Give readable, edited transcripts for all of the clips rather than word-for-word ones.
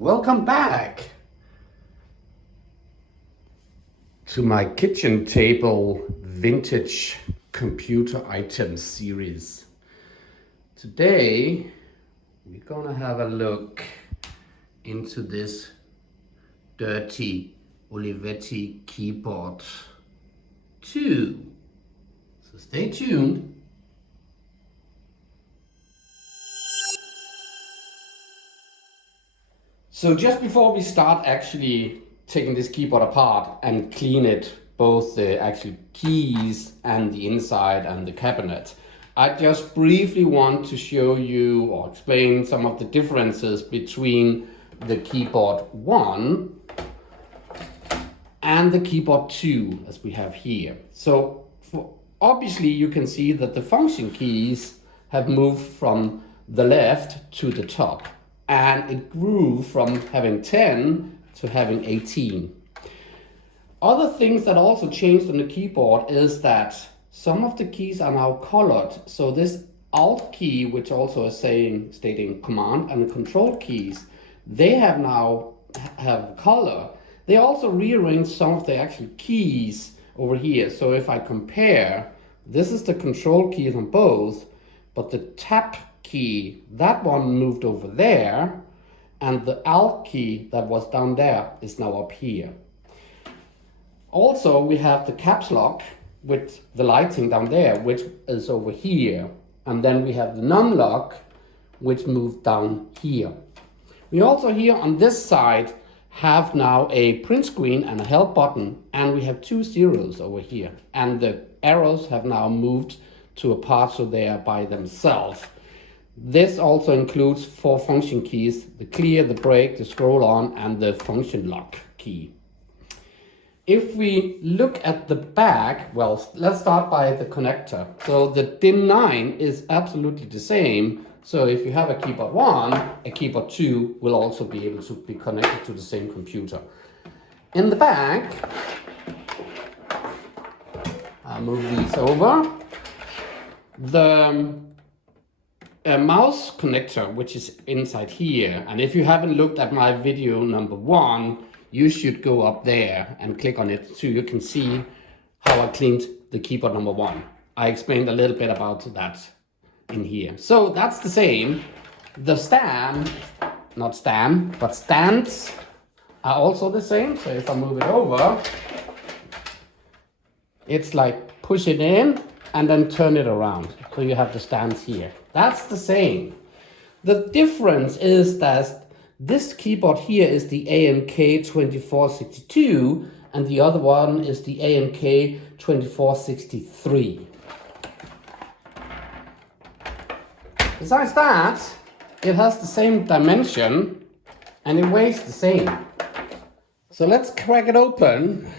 Welcome back to my kitchen table vintage computer items series. Today we're gonna have a look into this dirty Olivetti Keyboard 2. So stay tuned. So just before we start actually taking this keyboard apart and clean it, both the actual keys and the inside and the cabinet, I just briefly want to show you or explain some of the differences between the keyboard 1 and the keyboard 2 as we have here. So obviously you can see that the function keys have moved from the left to the top, and it grew from having 10 to having 18. Other things that also changed on the keyboard is that some of the keys are now colored. So this Alt key, which also is stating command and control keys, they have now have color. They also rearranged some of the actual keys over here. So if I compare, this is the control keys on both, but the tab key, that one moved over there, and the Alt key that was down there is now up here. Also, we have the caps lock with the lighting down there, which is over here, and then we have the num lock, which moved down here. We also here on this side have now a print screen and a help button, and we have 2 zeros over here, and the arrows have now moved to a part so they are by themselves. This also includes 4 function keys: the clear, the break, the scroll on, and the function lock key. If we look at the back, well, let's start by the connector. So the DIN 9 is absolutely the same. So if you have a keyboard 1, a keyboard 2 will also be able to be connected to the same computer. In the back, I'll move these over. The mouse connector, which is inside here, and if you haven't looked at my video number 1, you should go up there and click on it so you can see how I cleaned the keyboard number 1. I explained a little bit about that in here. So that's the same. The stands are also the same. So if I move it over, it's like push it in and then turn it around. So you have the stands here. That's the same. The difference is that this keyboard here is the ANK 2462 and the other one is the ANK 2463. Besides that, it has the same dimension and it weighs the same. So let's crack it open.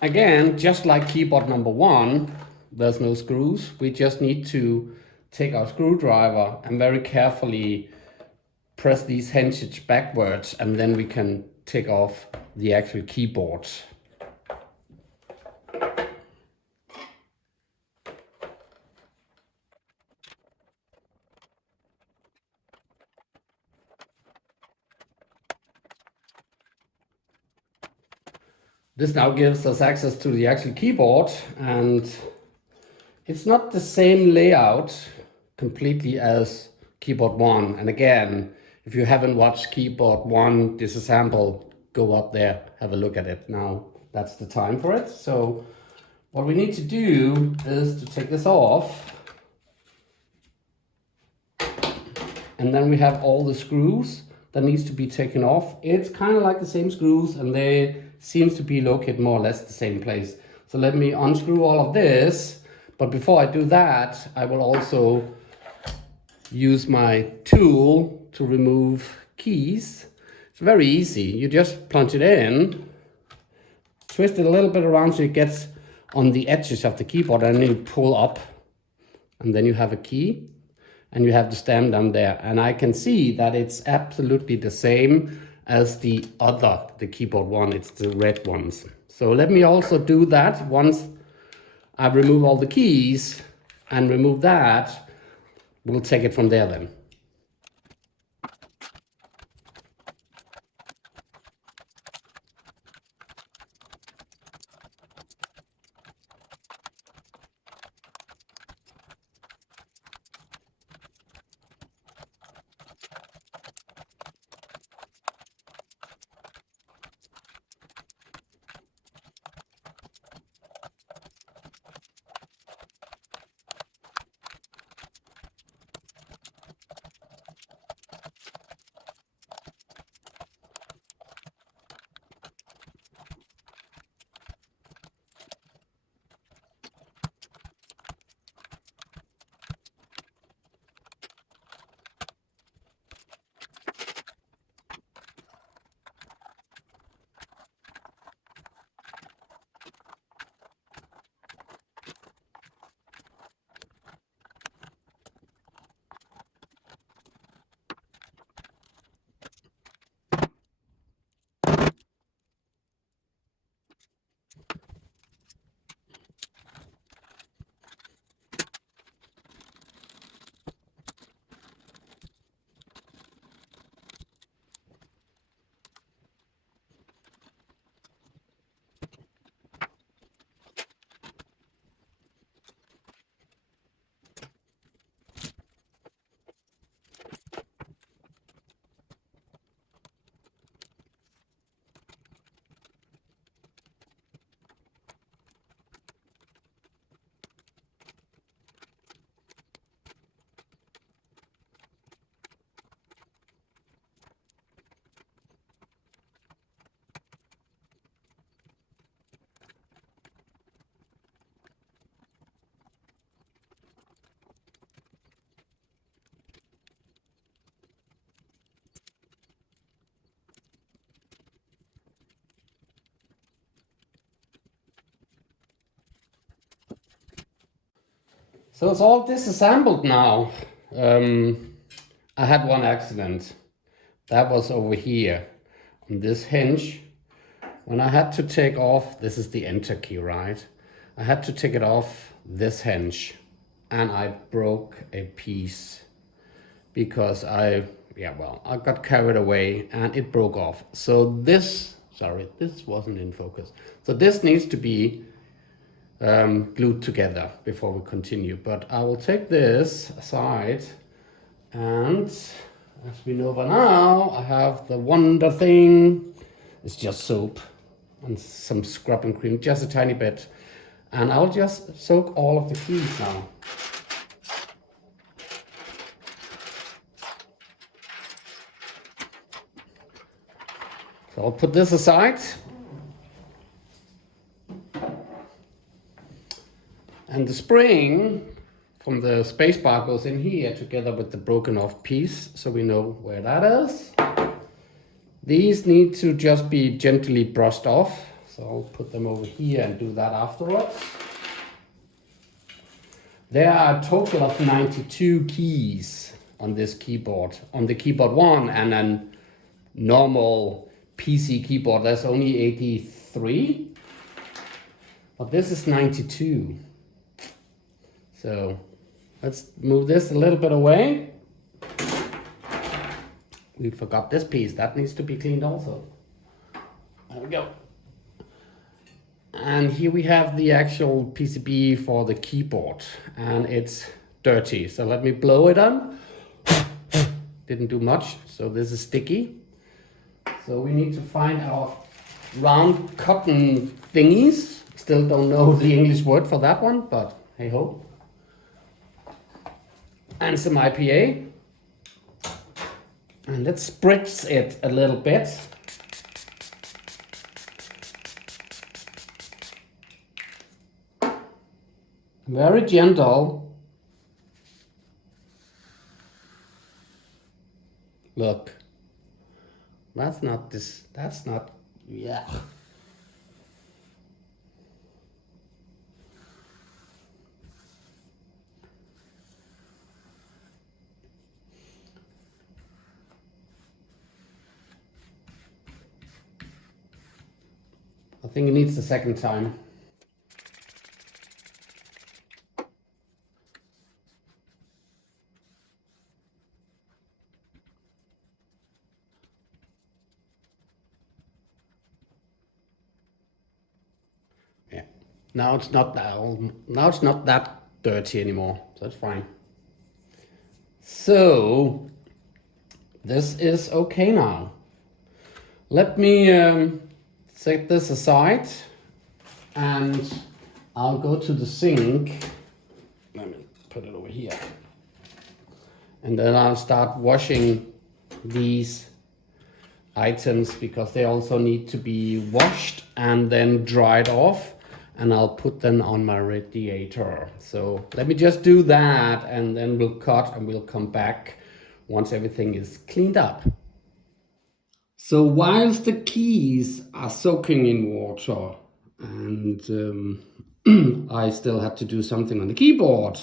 Again, just like keyboard number 1, there's no screws. We just need to take our screwdriver and very carefully press these hinges backwards, and then we can take off the actual keyboard. This now gives us access to the actual keyboard, and it's not the same layout completely as keyboard 1. And again, if you haven't watched keyboard 1 Disassemble, go up there, have a look at it. Now that's the time for it. So what we need to do is to take this off. And then we have all the screws that needs to be taken off. It's kind of like the same screws, and they seems to be located more or less the same place. So let me unscrew all of this. But before I do that, I will also use my tool to remove keys. It's very easy. You just plunge it in, twist it a little bit around so it gets on the edges of the keyboard, and then you pull up, and then you have a key, and you have the stem down there. And I can see that it's absolutely the same as the keyboard 1. It's the red ones. So let me also do that. Once I remove all the keys and remove that, we'll take it from there then. So it's all disassembled now. I had one accident. That was over here on this hinge. When I had to take off, this is the enter key, right? I had to take it off this hinge and I broke a piece because I got carried away and it broke off. So this wasn't in focus. So this needs to be glued together before we continue. But I will take this aside, and as we know by now, I have the wonder thing. It's just soap and some scrubbing cream, just a tiny bit. And I'll just soak all of the keys now. So I'll put this aside. And the spring from the spacebar goes in here together with the broken off piece, so we know where that is. These need to just be gently brushed off, so I'll put them over here and do that afterwards. There are a total of 92 keys on this keyboard. On the keyboard 1 and a normal PC keyboard, there's only 83, but this is 92. So let's move this a little bit away. We forgot this piece, that needs to be cleaned also. There we go. And here we have the actual PCB for the keyboard, and it's dirty. So let me blow it on. Didn't do much, so this is sticky. So we need to find our round cotton thingies. Still don't know the English word for that one, but hey ho. And some IPA. And let's spritz it a little bit. Very gentle. Look. That's not, yeah. I think it needs the second time. Yeah. Now it's not that dirty anymore. So that's fine. So this is okay now. Let me set this aside and I'll go to the sink. Let me put it over here. And then I'll start washing these items because they also need to be washed and then dried off, and I'll put them on my radiator. So let me just do that and then we'll cut and we'll come back once everything is cleaned up. So whilst the keys are soaking in water and I still had to do something on the keyboard,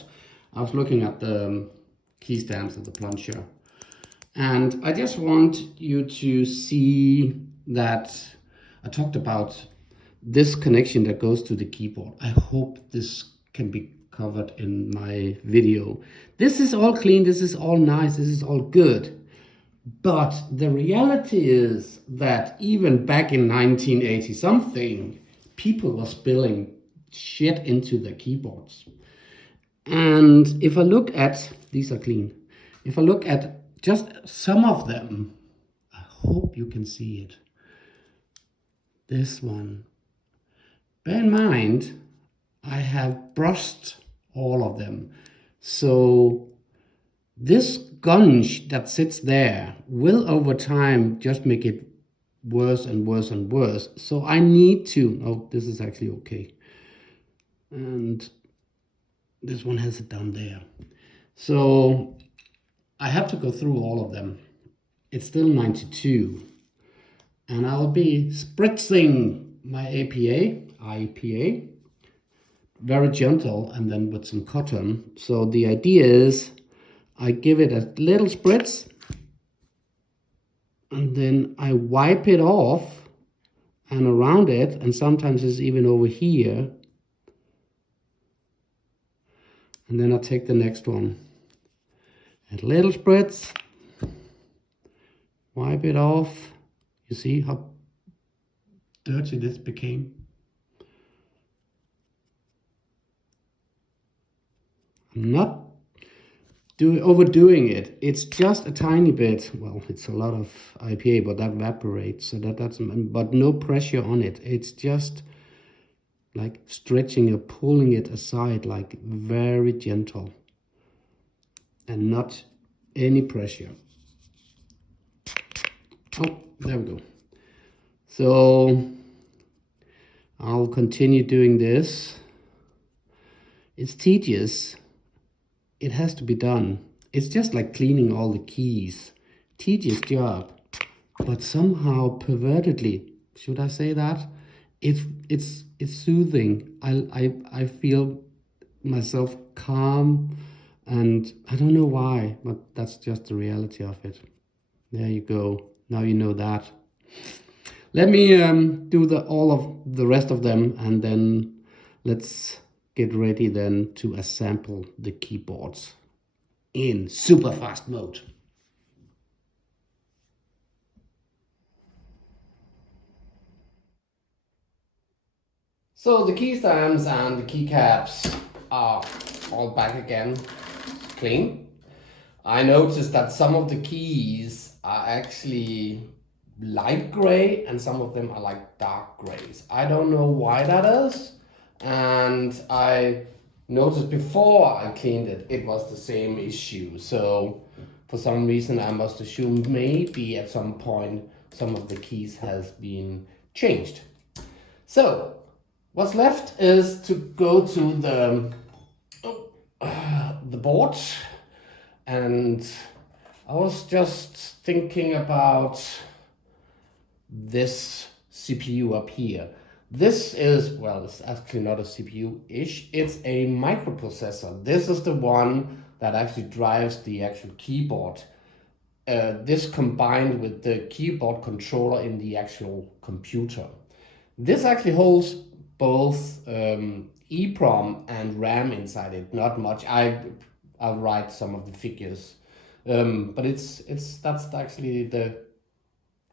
I was looking at the key stamps and the plunger. And I just want you to see that I talked about this connection that goes to the keyboard. I hope this can be covered in my video. This is all clean, this is all nice, this is all good. But the reality is that even back in 1980 something, people were spilling shit into their keyboards. And if I look at, these are clean, if I look at just some of them, I hope you can see it. This one. Bear in mind, I have brushed all of them. So this gunge that sits there will over time just make it worse and worse and worse. So I need to, oh, this is actually okay. And this one has it down there. So I have to go through all of them. It's still 92. And I'll be spritzing my IPA, very gentle and then with some cotton. So the idea is I give it a little spritz and then I wipe it off and around it, and sometimes it's even over here. And then I take the next one. A little spritz, wipe it off. You see how dirty this became? I'm not overdoing it. It's just a tiny bit. Well, it's a lot of IPA, but that evaporates. So that's, but no pressure on it. It's just like stretching or pulling it aside, like very gentle, and not any pressure. Oh, there we go. So I'll continue doing this. It's tedious. It has to be done. It's just like cleaning all the keys. Tedious job, but somehow pervertedly, should I say that? It's soothing. I feel myself calm, and I don't know why, but that's just the reality of it. There you go. Now you know that. Let me do all of the rest of them, and then let's get ready then to assemble the keyboards in super fast mode. So the key stands and the keycaps are all back again, clean. I noticed that some of the keys are actually light gray and some of them are like dark grays. I don't know why that is, and I noticed before I cleaned it, it was the same issue. So for some reason I must assume maybe at some point some of the keys has been changed. So what's left is to go to the board, and I was just thinking about this CPU up here. This is, well, it's actually not a CPU-ish, it's a microprocessor. This is the one that actually drives the actual keyboard. This combined with the keyboard controller in the actual computer. This actually holds both EEPROM and RAM inside it. Not much. I'll write some of the figures, but that's actually the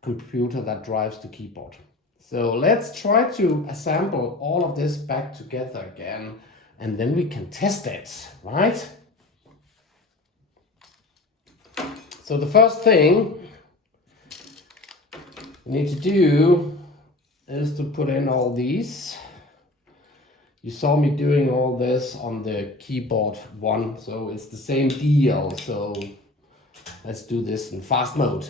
computer that drives the keyboard. So let's try to assemble all of this back together again, and then we can test it, right? So the first thing we need to do is to put in all these. You saw me doing all this on the keyboard one, so it's the same deal. So let's do this in fast mode.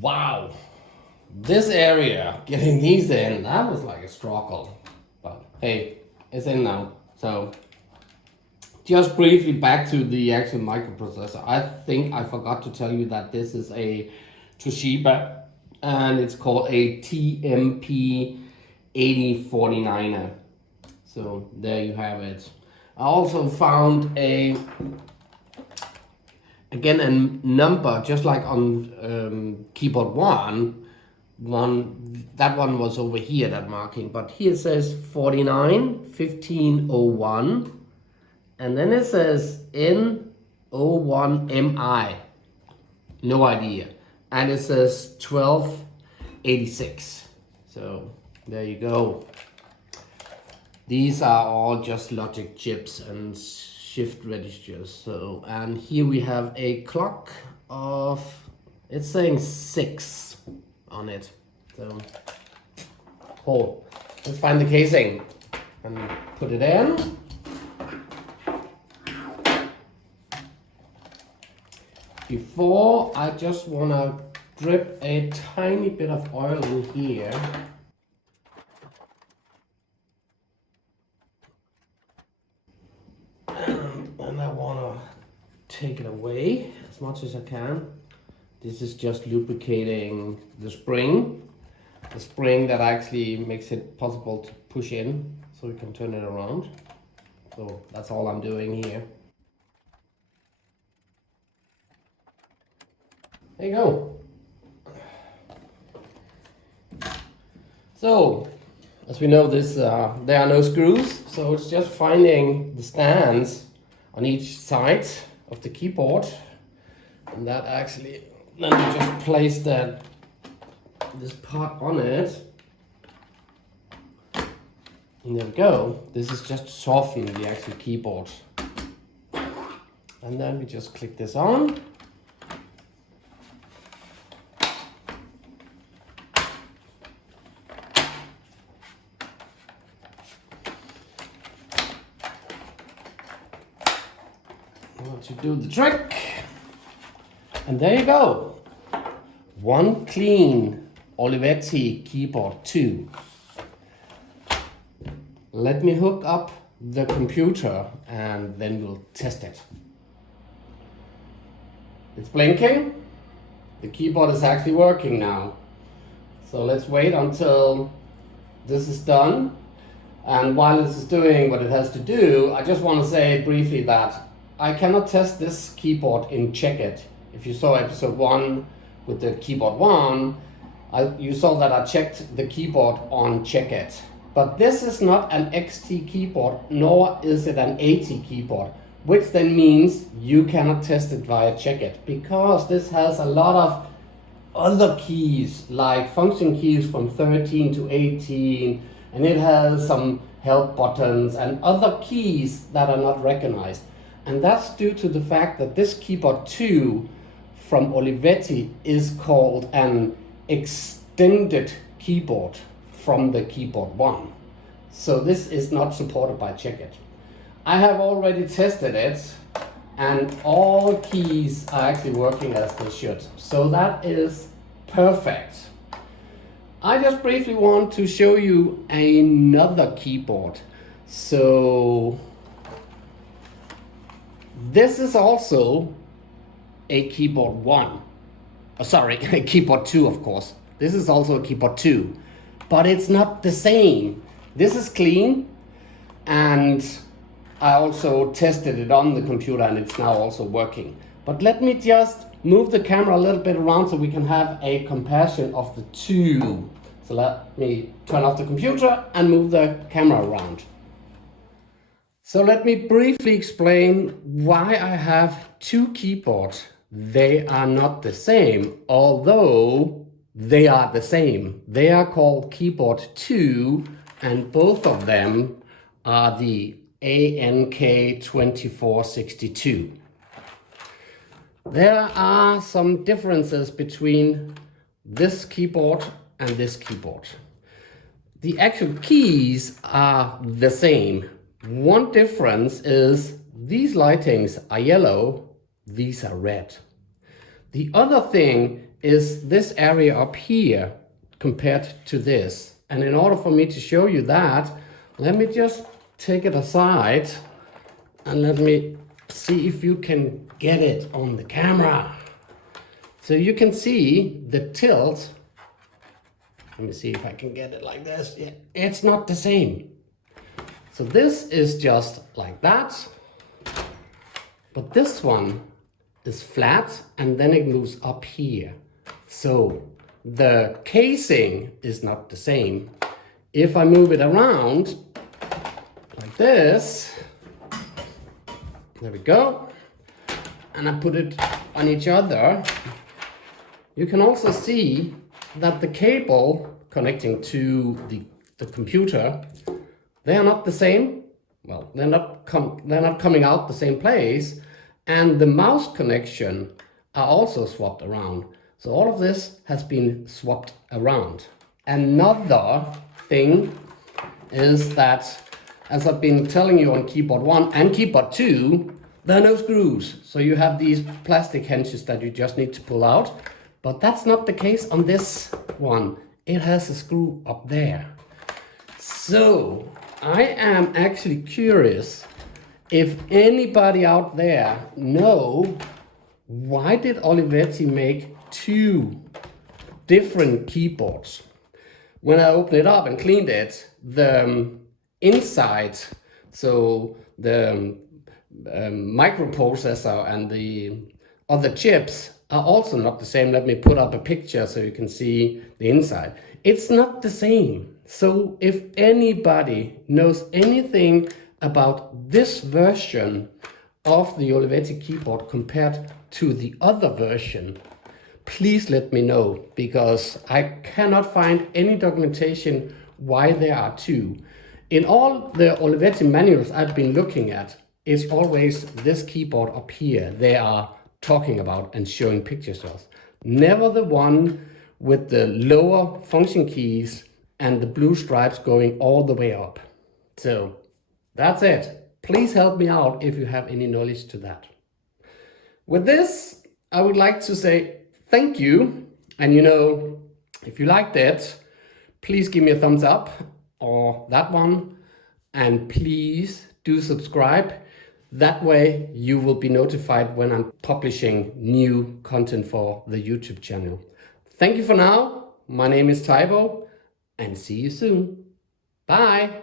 Wow, this area, getting these in, that was like a struggle. But hey, it's in now. So just briefly back to the actual microprocessor. I think I forgot to tell you that this is a Toshiba and it's called a TMP 8049er. So there you have it. I also found again a number, just like on keyboard one, that one was over here, that marking, but here it says 491501, and then it says N01MI, no idea, and it says 1286. So there you go. These are all just logic chips and shift registers. So, and here we have a clock of, it's saying 6 on it. So, cool. Let's find the casing and put it in. Before, I just want to drip a tiny bit of oil in here. And I want to take it away as much as I can. This is just lubricating the spring. The spring that actually makes it possible to push in so we can turn it around. So that's all I'm doing here. There you go. So, as we know, there are no screws, so it's just finding the stands on each side of the keyboard, and that actually, then we just place this part on it, and there we go. This is just softening the actual keyboard, and then we just click this on. To do the trick, and there you go, one clean Olivetti Keyboard 2. Let me hook up the computer and then we'll test it. It's blinking, the keyboard is actually working now, so let's wait until this is done. And while this is doing what it has to do, I just want to say briefly that I cannot test this keyboard in Checkit. If you saw episode 1 with the keyboard 1, you saw that I checked the keyboard on Checkit. But this is not an XT keyboard, nor is it an AT keyboard, which then means you cannot test it via Checkit, because this has a lot of other keys, like function keys from 13 to 18, and it has some help buttons and other keys that are not recognized. And that's due to the fact that this keyboard 2 from Olivetti is called an extended keyboard from the keyboard 1. So this is not supported by Checkit. I have already tested it, and all keys are actually working as they should. So that is perfect. I just briefly want to show you another keyboard. So this is also a keyboard 1. Oh, sorry, a keyboard 2, of course. This is also a keyboard 2, but it's not the same. This is clean, and I also tested it on the computer and it's now also working. But let me just move the camera a little bit around so we can have a comparison of the two. So let me turn off the computer and move the camera around. So let me briefly explain why I have two keyboards. They are not the same, although they are the same. They are called keyboard 2, and both of them are the ANK 2462. There are some differences between this keyboard and this keyboard. The actual keys are the same. One difference is these lightings are yellow, these are red. The other thing is this area up here compared to this. And in order for me to show you that, let me just take it aside and let me see if you can get it on the camera. So you can see the tilt. Let me see if I can get it like this. Yeah, it's not the same. So this is just like that, but this one is flat and then it moves up here. So the casing is not the same. If I move it around like this, there we go, and I put it on each other, you can also see that the cable connecting to the computer They are not the same. Well, they're not coming out the same place, and the mouse connection are also swapped around. So all of this has been swapped around. Another thing is that, as I've been telling you on keyboard 1 and keyboard 2, there are no screws. So you have these plastic hinges that you just need to pull out. But that's not the case on this one. It has a screw up there. So I am actually curious if anybody out there know why did Olivetti make 2 different keyboards. When I opened it up and cleaned it, the inside, so the microprocessor and the other chips are also not the same. Let me put up a picture so you can see the inside. It's not the same. So if anybody knows anything about this version of the Olivetti keyboard compared to the other version, please let me know, because I cannot find any documentation why there are 2. In all the Olivetti manuals I've been looking at, it's always this keyboard up here they are talking about and showing pictures of. Never the one with the lower function keys and the blue stripes going all the way up. So that's it. Please help me out if you have any knowledge to that. With this, I would like to say thank you. And if you liked it, please give me a thumbs up or that one. And please do subscribe. That way you will be notified when I'm publishing new content for the YouTube channel. Thank you for now. My name is Taibo, and see you soon. Bye.